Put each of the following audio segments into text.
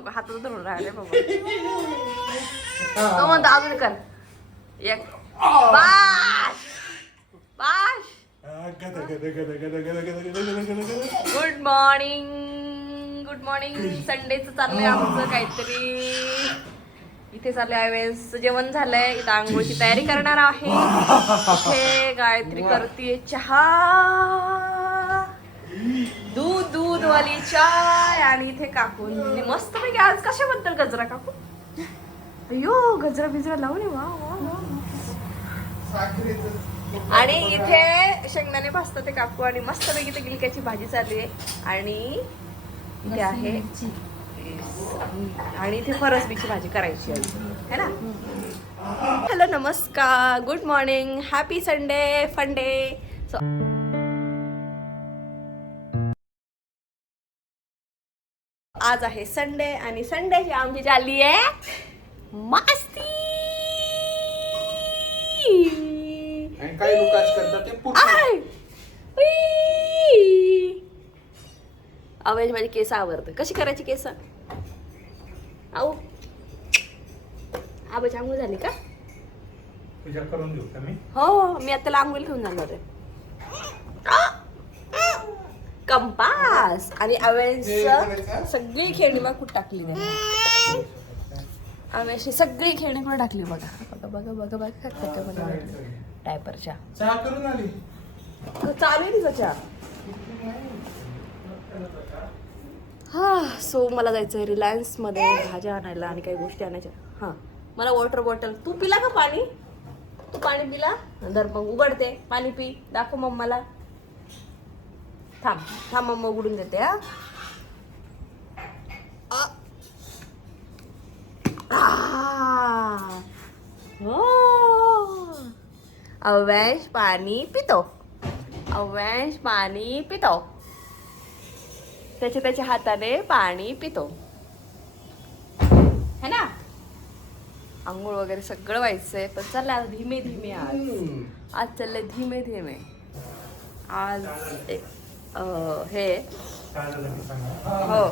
नको हातात धरून राहिले बाबा तो म्हणतो अजून कर एक बाश बाश गुड मॉर्निंग गुड मॉर्निंग संडेचं चाललंय आमचं काहीतरी इथे चाललंय यावेळेस जेवण झालंय इथं आंघोळची तयारी करणार आहे इथे गायत्री करते चहा दूध दूधवाली चाय आणि इथे काकून मस्त पैकी आज कशाबद्दल गजरा काकू? अयो गजरा बिजरा लावून वा वा वा आणि इथे शेंगदाणे भाजतात ते काकू आणि मस्त पैकी ते गिलक्याची भाजी चालू आहे. आणि इथे आहे आणि इथे फरसबीची भाजी करायची आहे. है ना? हॅलो नमस्कार. Good morning happy Sunday funday so आज आहे संडे आणि संडेची आमची चालली आहे मस्ती. आणि काही लोक आज करतात ते पुढचं. आय! उई! अवैज माझी केस आवडतं कशी करायची केस? आऊ. आबाची आंघोळ झाली का? तुझ्या करून देऊ का मी? हो मी आता आंघोळ घेऊन जाणार आहे. कंपास. आणि हे करायचं? सगळी खेळणी बघ कुठं टाकली नाही अवेशची सगळी खेळणी कुठं टाकली बघा. बघा बघा बघा बघा बघा बघा डायपरच्या. चहा करून आली. चालू आहे तिचा चहा. हा सो मला जायचं आहे रिलायन्समध्ये भाज्या आणायला आणि काही गोष्टी आणायच्या. हां मला वॉटर बॉटल. तू पिला का पाणी? तू पाणी पिला? दर मग उघडते. पाणी पी. दाखव मम्माला थांब थांब मम्मा उघडून देते हा. हो. अवैश पाणी पितो. अवैश पाणी पितो. त्याच्या त्याच्या हाताने पाणी पितो. है ना? आंघोळ वगैरे सगळं व्हायचंय पण चाललंय आज धीमे धीमे आज. आज चाललंय धीमे धीमे आज हे. ते. हो.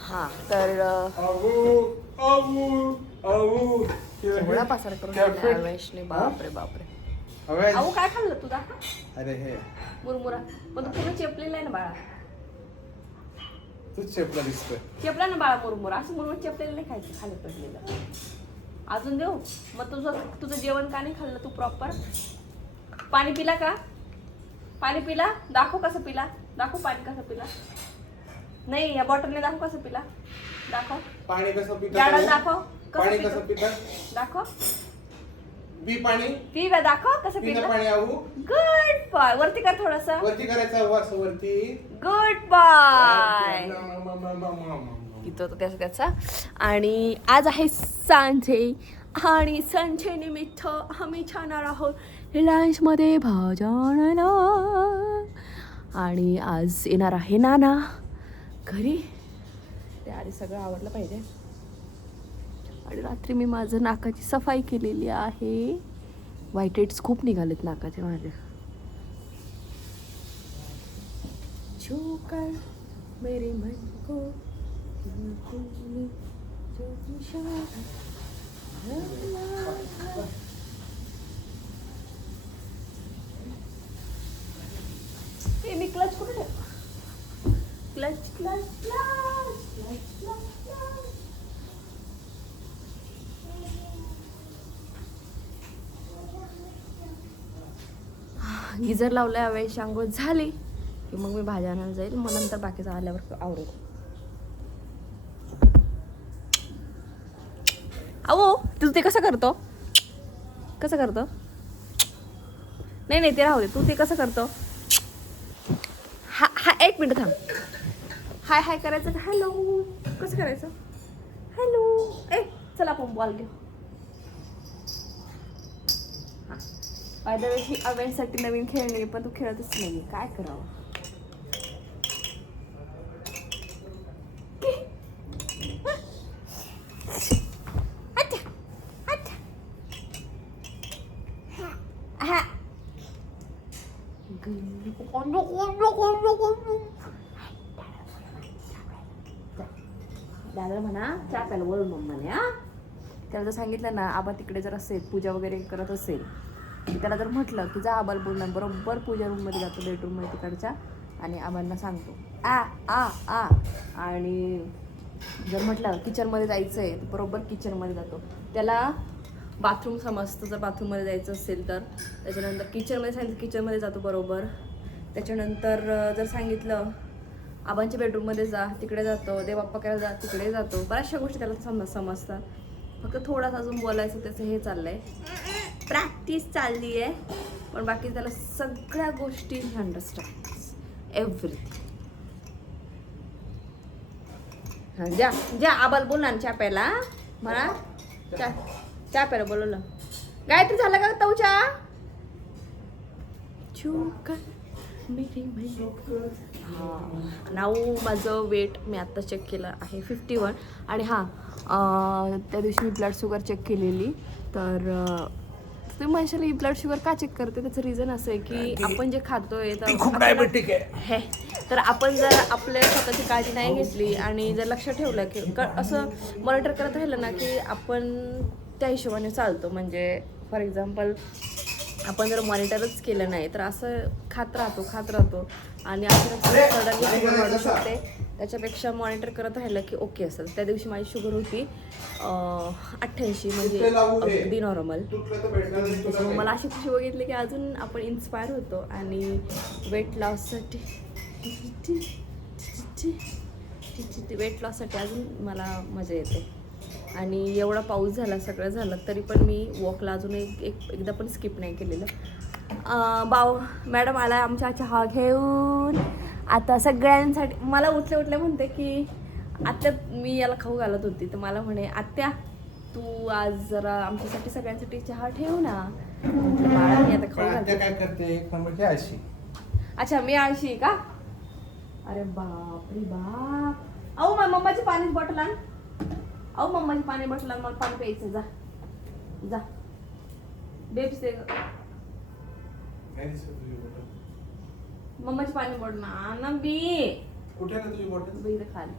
हा तर. एवढा पसार करून बापरे बापरे. अहो काय खाल्लं तू? दाखव. अरे हे. मुरमुरा. पण तू पूर्ण चेपलेला आहे ना बाळा. तूच चेपला दिसतोय. चेपला ना बाळा मुरमुरा. असं मुरमुरा चेपलेलं नाही खायचं खाली पडलेलं. अजून देऊ? मग तुझं तुझं जेवण का नाही खाल्लं तू प्रॉपर पाणी पिला का? पाणी पिला? दाखव कसं पिला? दाखव पाणी कसं पिला? नाही या बॉटलने दाखव कसं पिला? दाखव. पाणी कसं आऊ? दाखव. पाणी कसं कसं पितं? दाखव. बी पाणी. पी गा दाखव कसं पिणं पिलं पाणी आऊ. गुड बॉय वरती कर थोडस. वरती करायचा वास वरती. गुड बॉय पितो होतो त्याचा त्याचा. आणि आज आहे सांजे. आणि संजे निमित्त आम्ही जाणार आहोत. रिलायन्समध्ये भजन आणि आज येणार आहे नाना घरी. ते आधी सगळं आवडलं पाहिजे. आणि रात्री मी माझं नाकाची सफाई केलेली आहे. व्हाईट हेड्स खूप निघालेत नाकाचे माझे. जो कर मेरे मन को जो इशारा मी क्लच कुठे ठेव clutch clutch clutch clutch clutch clutch geyser लावलाय हवे आंघोळ झाली की मग मी भाज्या आणायला जाईल मग नंतर बाकीचं आल्यावर आवडेल अहो तू ते कसं करतो? कसं करतो? नाही नाही ते राहू दे. तू ते कसं करतो? एक मिनिट थांब. हाय हाय करायचं का? हॅलो. कसं करायचं? हॅलो. ए चला आपण बॉल घेऊ. हां. द वे ही अवेंटसाठी नवीन खेळणी पण तू खेळतच नाही काय करावं? दादा म्हणा चहा प्यायला वळून मम्माने हा. त्याला जर सांगितलं ना आबा तिकडे जर असेल पूजा वगैरे करत असेल त्याला जर म्हटलं की जा आबाला बोलणार बरोबर पूजा रूममध्ये जातो बेडरूममध्ये तिकडच्या आणि आबांना सांगतो. आ आ आ. आणि जर म्हटलं किचनमध्ये जायचं आहे तर बरोबर किचनमध्ये जातो. त्याला बाथरूम समजतं जर बाथरूममध्ये जायचं असेल तर. त्याच्यानंतर किचनमध्ये सांगितलं किचनमध्ये जातो बरोबर. त्याच्यानंतर जर सांगितलं आबांच्या बेडरूममध्ये जा तिकडे जातो देवबाप्पा करायला जा तिकडे जातो. बऱ्याचशा गोष्टी त्याला समज समजतात. फक्त थोडासा अजून बोलायचं त्याचं हे चाललंय. प्रॅक्टिस चालली आहे पण बाकी त्याला सगळ्या गोष्टी अंडरस्टँड एव्हरीथिंग हां जा जा आबाल बोल ना चहा प्यायला म्हणा. चा चहा प्यायला बोलवलं. गायत्री झालं का तवच्या चहा? चूक हा. नाव माझं वेट मी आत्ता चेक केलं आहे फिफ्टी वन आणि हां त्या दिवशी मी ब्लड शुगर चेक केलेली. तर तुम्ही म्हणशाल ही ब्लड शुगर का चेक करते? त्याचं रिझन असं आहे की आपण जे खातोय तर खूप डायबेटिक आहे. हे तर आपण जर आपल्या स्वतःची काळजी नाही घेतली आणि जर लक्ष ठेवलं की क- असं मॉनिटर करत राहिलं ना की आपण त्या हिशोबाने चालतो. म्हणजे फॉर एक्झाम्पल आपण जर मॉनिटरच केलं नाही तर असं खात राहतो खात राहतो आणि सडनली वाढू. शकते त्याच्यापेक्षा मॉनिटर करत राहिलं की ओके असेल त्या दिवशी माझी शुगर होती अठ्ठ्याऐंशी म्हणजे. अगदी नॉर्मल त्याच्यामुळे मला. अशी खुशी बघितली की अजून आपण इन्स्पायर होतो आणि वेट लॉससाठी वेट लॉससाठी अजून मला मजा येते आणि एवढा पाऊस झाला सगळं झालं तरी पण मी वॉकला अजून एक एक एकदा पण स्किप नाही केलेलं. बाव मॅडम आला आमच्या चहा घेऊन. आता सगळ्यांसाठी मला उठल्या उठल्या म्हणते की आत्या मी याला खाऊ घालत होती. तर मला म्हणे आत्या तू आज जरा आमच्यासाठी सगळ्यांसाठी चहा ठेव ना. म्हटलं, बाळा मी आता पण खाऊ घालते. काय करते? अच्छा मी आळशी का? अरे बाप रे बाप. अहो मम्माची पाणी बॉटल आण. अहो मम्माची पाणी आण मला पाणी प्यायचं जा. जा. बेब्स मम्माची पाणी बॉटल ना बी. कुठे तुझी बॉटल खाली.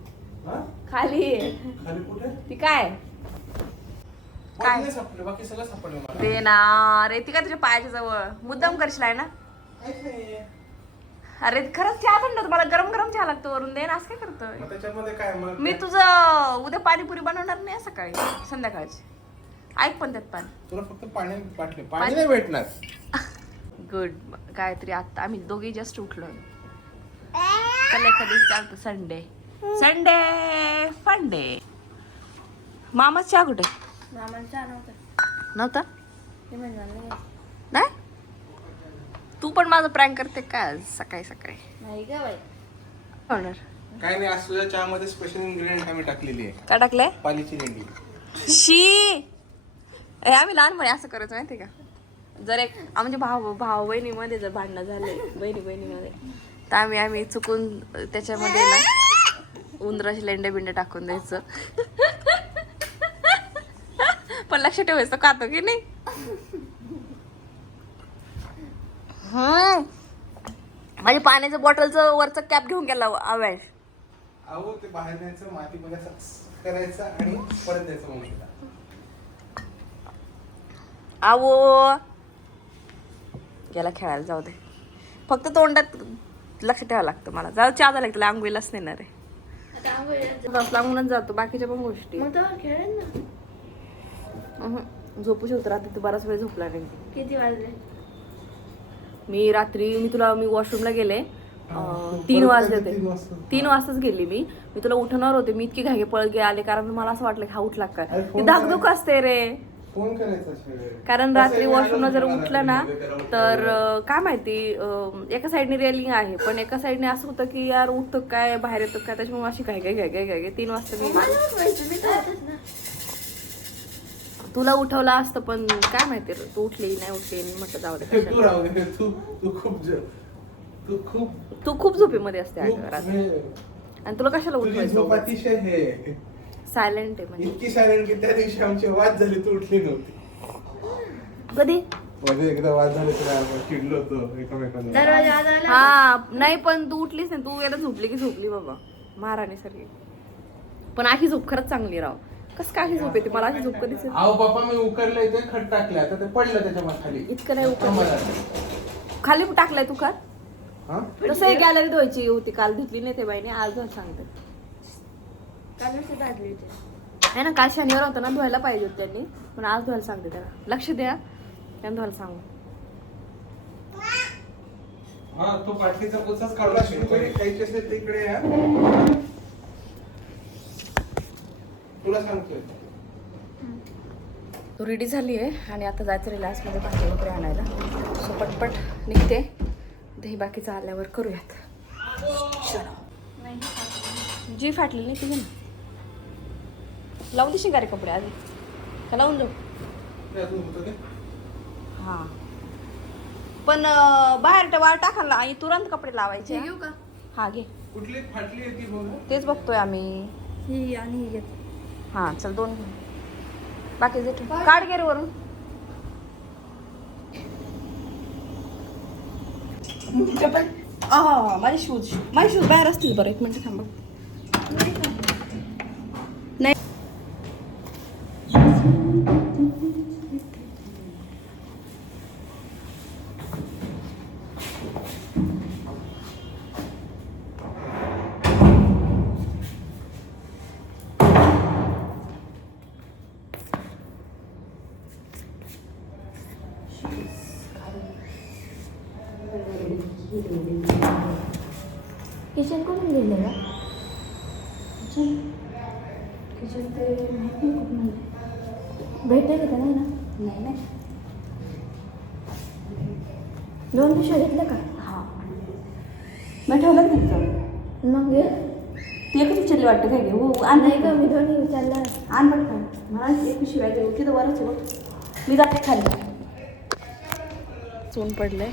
हा? खाली. आहे. खाली कुठे? ती काय? सापडलं बाकी सगळं सापडलं दे ना. रे ती काय तुझ्या पायाच्या जवळ. मुद्दाम करशील आहे ना. अरे खरंच चहा थंड होतं. मला गरम गरम चहा लागतो वरून दे ना असं काय करतोय? मग त्याच्यामध्ये काय मग मी तुझं उद्या पाणीपुरी बनवणार नाही सकाळी संध्याकाळची. ऐक पण त्यात पाणी. तुला फक्त पाणी बाटले पाणी नाही भेटणार. गुड गायत्री आता आम्ही दोघी जस्ट उठलो चला एखादी चालतं संडे संडे फंडे मामाच चहा कुठे? नव्हता. नाही? तू पण माझं प्रँक करते का? आज सकाळी. सकाळी होणार. काय नाही आज तुझ्या चहामध्ये स्पेशल इन्ग्रेडियंट आम्ही टाकलेली आहे. काय टाकलंय? पालीची लेंडी. शी! ए आम्ही लहानपणी असं करायचो माहिती का? जर एक आमच्या भाऊ भाऊ बहिणीमध्ये जर भांडणं झाले बहिणी बहिणीमध्ये तर आम्ही आम्ही चुकून त्याच्यामध्ये ना उंदराचे लेंडे बिंडे टाकून द्यायचं. पण लक्ष ठेवायचं खातो की नाही? हम्म. माझ्या पाण्याच्या बॉटलचं वरचं कॅप घेऊन गेला अवॅश. अहो ते बाहेर न्यायचं मातीमध्ये असं करायचं आणि परत द्यायचं मग तिला. आवो गेला खेळायला जाऊ दे. फक्त तोंडात लक्ष ठेवावं लागतं मला. जाऊ चहा झाला तुला आंघोळीलाच नेणार आहे. बस लागूनच जातो बाकीच्या पण गोष्टी. अहं. झोपू शकतो रात्री तू बराच वेळ झोपला नाही. किती वाजले? मी रात्री मी तुला मी वॉशरूमला गेले. तीन वाजले होते. तीन वाजता. तीन वाजताच गेली मी. मी तुला उठवणार होते मी इतकी घागे पळत गे आले कारण मला असं वाटलं की हा उठला काय ती धाकधूक. असते रे. कारण रात्री वॉशरूमला जर उठलं ना तर काय माहिती एका साईडने रेलिंग आहे पण एका साईडने असं होतं की यार उठतो काय बाहेर येतो काय त्याच्यामुळे अशी काय काय काय काय काय तीन वाजता मी मला उठवायचं मी तर होतेच ना तुला उठवलं असतं पण काय माहिती रे, तू उठली नाही उठली मी म्हटलं जाऊ दे तू कशाला. राहू दे तू तू खूप ज- तू खूप तू खूप झोपेमध्ये असते खूप अगं रात्री. हे- आणि तुला कशाला तुझी झोप उठवायचं अतिशय हे. सायलेंट आहे म्हणजे. इतकी सायलेंट की त्या दिवशी आमची वाद झाली तू उठली नव्हती. कधी? म्हणजे एकदा वाद झाले तर आपण चिडलो होतो एकमेकांना. दरवाजा आज आला. हा नाही पण तू उठलीस नाही तू याला झोपली की झोपली बाबा. महाराणी सारखी पण आही झोप खरंच चांगली राव. कसं काय झोप येते? मला अशी झोप कधीच येत अहो पप्पा मी उकरलं इथे खट टाकले. आता ते पडलं त्याच्याखाली. इतकं नाही उकरलं. कमरात. खाली टाकलाय तू का हा? तसंही गॅलरी धुवायची होती काल धुतली नाही ते बाईने आज धुवायला सांगते. आहे ना काल शनिवार होता ना धुवायला पाहिजे होते त्यांनी. पण आज धुवायला सांगते त्याला. लक्ष द्या. त्यांना धुवायला सांगू. हा तो पाटलीचा पुचाच काढला शिवकरी खायची असेल तिकडे या. तुला सांगतोय. तो रेडी झाली आहे आणि आता जायचं रिलॅक्समध्ये भाजी वगैरे आणायला. सो पटपट निघते. दही बाकीचं आल्यावर करूयात. जी फाटली नाही तुझी ना. लावून देशील का रे कपडे आधी. का लावून जाऊ? ते ते? हां. पण बाहेर वाळ टाकायला आणि तुरंत कपडे लावायचे घेऊ का? हा घे. कुठली फाटली ती तेच बघतोय आम्ही. ही आणि हां चल दोन बाकी बाकीचे काढ गे वरून. माझे शूज माझे शूज बाहेर असतील बरं. एक मिनिट थांबा दोन पिशव्या घेतल्या का? हां. मी ठेवलं नाही जाऊन मग घे ते एकच विचारली वाटतं काय घे हो आण नाही का मी दोन्ही विचारलं. आण पटकन मला एक पिशवी ते तिथं वरच आहे बघ. मी जाते खाली. चून पडलंय.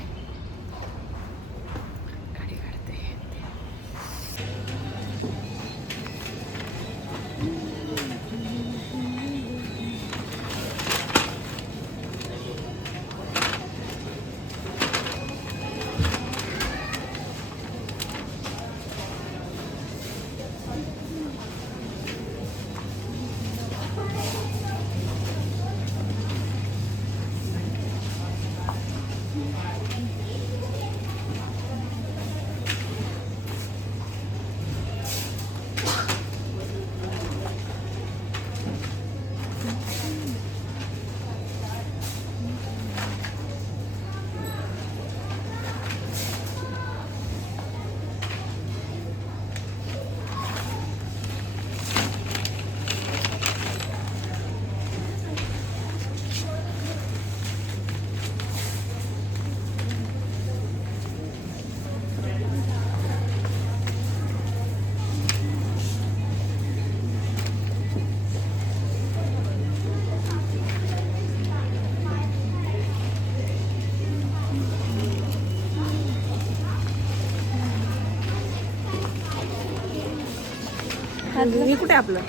हे कुठे आपलं?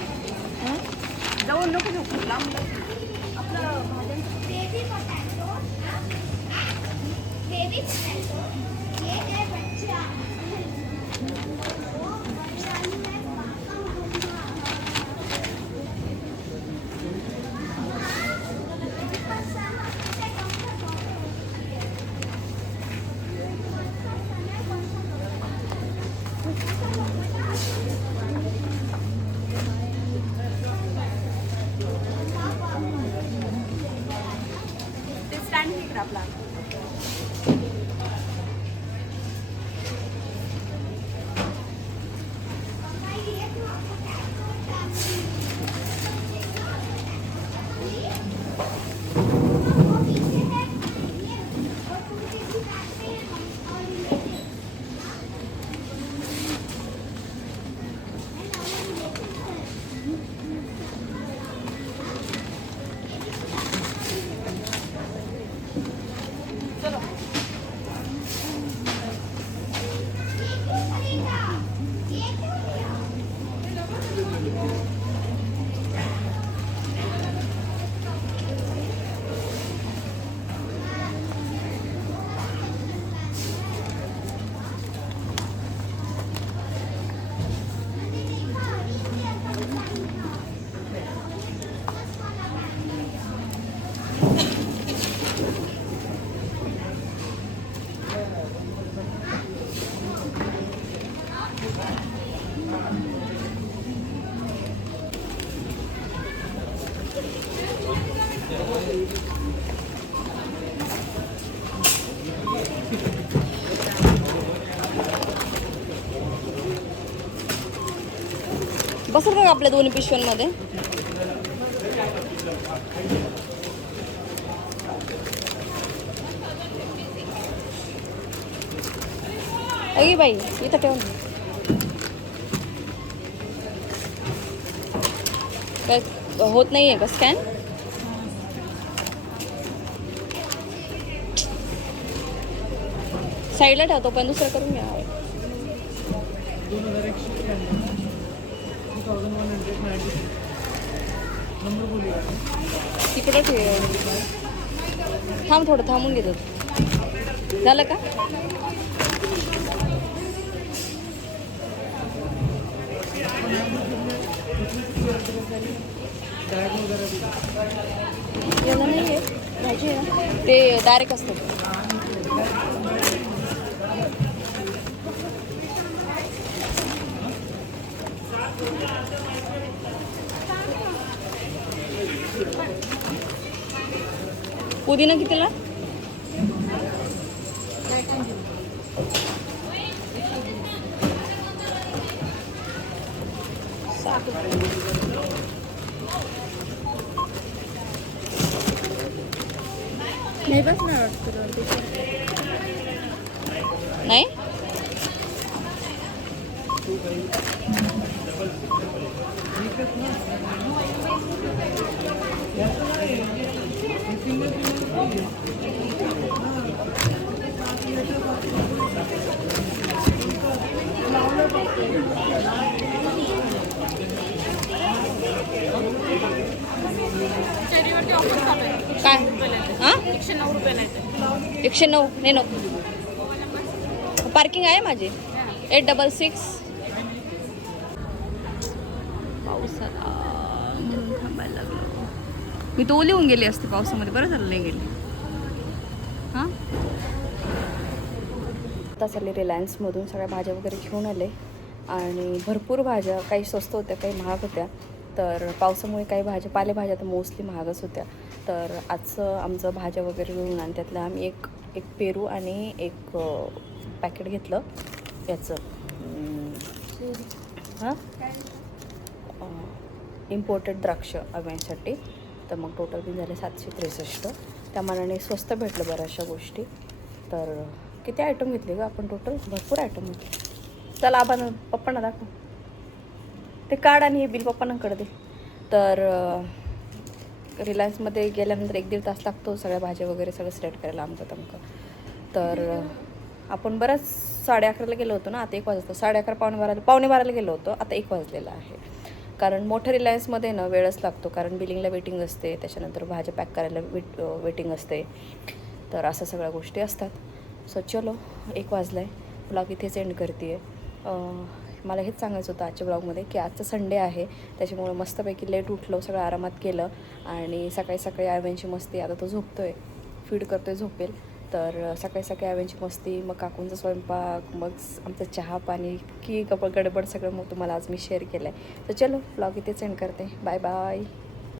जाऊन नको. बसत का आपल्या दोन्ही पिशव्यांमध्ये. अगे बाई इथं ठेवून काय होत नाही आहे का स्कॅन साईडला ठेवतो पण दुसरं करून घ्या दोन हजार एकशे त्र्याण्णव two thousand one hundred ninety number बोलूया थांब थोडं थांबून घेतो झालं का? याला नाही आहे भाजी आहे ते डायरेक्ट असतं. पुदिना कितीला साठ रुपये. नाही बसणार वाटतं नाही काय हां एकशे नऊ नाही नऊ नको. पार्किंग आहे माझी. एट डबल सिक्स पाऊस म्हणून थांबायला लागलो. मी तो ओली होऊन गेली असते पावसामध्ये. बरं झालं नाही गेली. हां? आता रिलायन्समधून सगळ्या भाज्या वगैरे घेऊन आले. आणि भरपूर भाज्या काही स्वस्त होत्या काही महाग होत्या. तर पावसामुळे काही भाज्या पालेभाज्या तर मोस्टली महागच होत्या. तर आजचं आमचं भाज्या वगैरे घेऊन आणि त्यातलं आम्ही एक एक पेरू आणि एक पॅकेट घेतलं. याचं. हां? इम्पोर्टेड द्राक्ष आम्यासाठी तर मग टोटल बिल झाले सातशे त्रेसष्ट. त्या मानाने स्वस्त भेटलं बऱ्याचशा गोष्टी. तर किती आयटम घेतले ग आपण टोटल भरपूर आयटम घेतले. चला आबा पप्पांना दाखव. ते काढ आणि हे बिल पप्पांकडे दे. तर रिलायन्समध्ये गेल्यानंतर एक दीड तास लागतो सगळ्या भाज्या वगैरे सगळं सिलेक्ट करायला आमचं तमकं. तर आपण बरंच साडे अकराला गेलो होतो ना आता एक वाजता. साडे अकरा पावणे बाराला पावणे बाराला गेलो होतो आता एक वाजलेला आहे. कारण मोठ्या रिलायन्समध्ये ना वेळच लागतो कारण बिलिंगला वेटिंग असते त्याच्यानंतर भाज्या पॅक करायला वेट वेटिंग असते. तर अशा सगळ्या गोष्टी असतात. सो चलो एक वाजला आहे ब्लॉग इथेच एंड करते आहे मला हेच सांगायचं होतं आजच्या ब्लॉगमध्ये की आजचं संडे आहे. त्याच्यामुळे मस्तपैकी लेट उठलो सगळं आरामात केलं आणि सकाळी सकाळी आव्यांची मस्ती आता तो झोपतो आहे फीड करतो आहे झोपेल. तर सकाळी सकाळी आव्यांची मस्ती मग काकूंचा स्वयंपाक मग आमचं चहा पाणी की गप गडबड सगळं मग तुम्हाला आज मी शेअर केलं आहे तर चलो ब्लॉग इथेच एंड करते. Bye bye